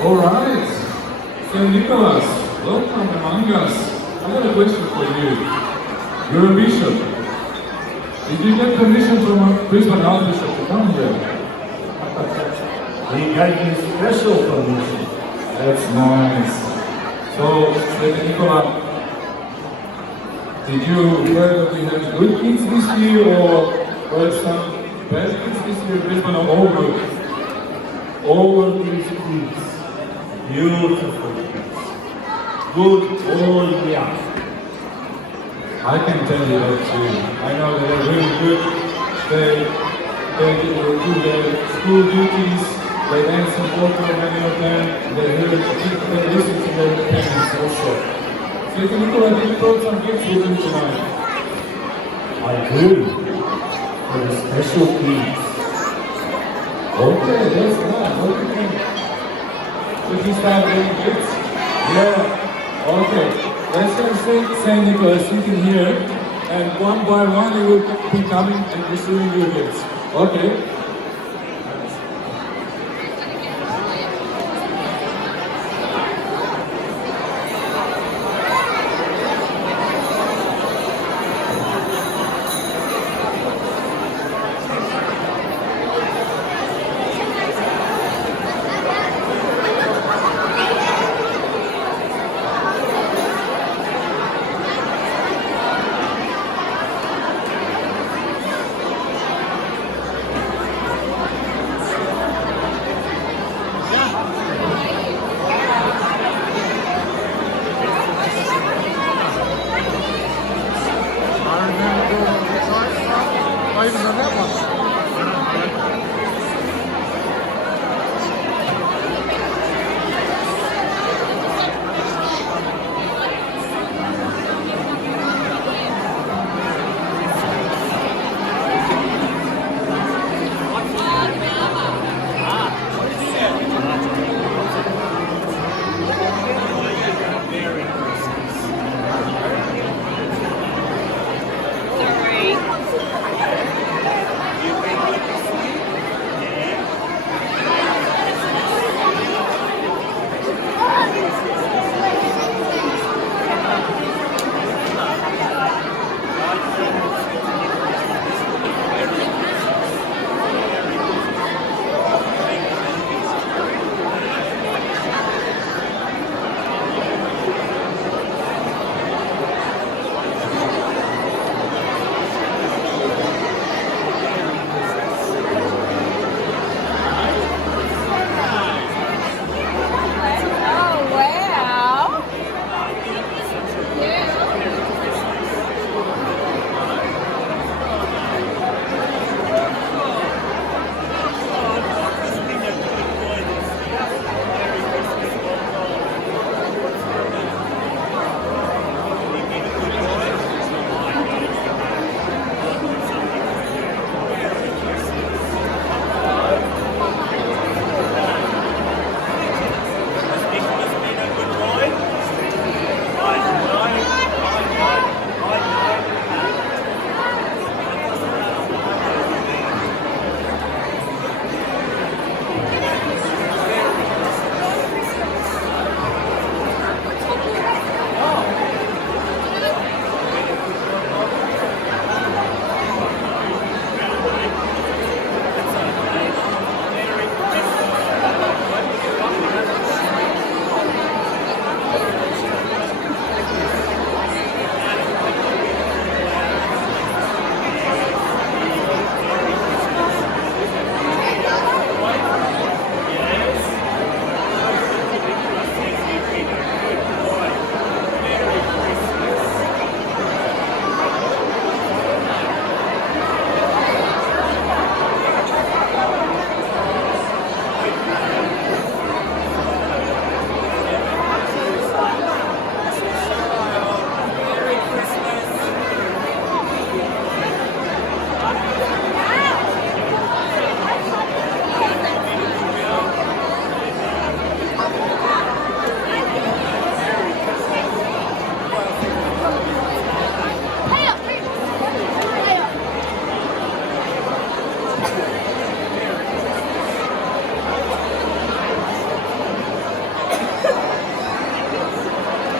All right, St. Nicholas, welcome among us. I got a question for you. You're a bishop. Did you get permission from Brisbane Archbishop to come here? He gave me special permission. That's nice. So, St. Nicholas, did you hear that we have good kids this year or some bad kids this year? Brisbane or all good? All these kids, beautiful kids, good all year. I can tell you that too. I know they're really good. They do their school duties. They dance and walk on many of them. They listen to their parents also. So if you look at it, you brought some gifts with you tonight. I do, for the special kids. Okay, that's nice. What do you think? Should we start getting gifts? Yeah. Okay. Let's go St. Nicholas, you can hear, and one by one they will be coming and receiving your gifts. Okay. I even know that one.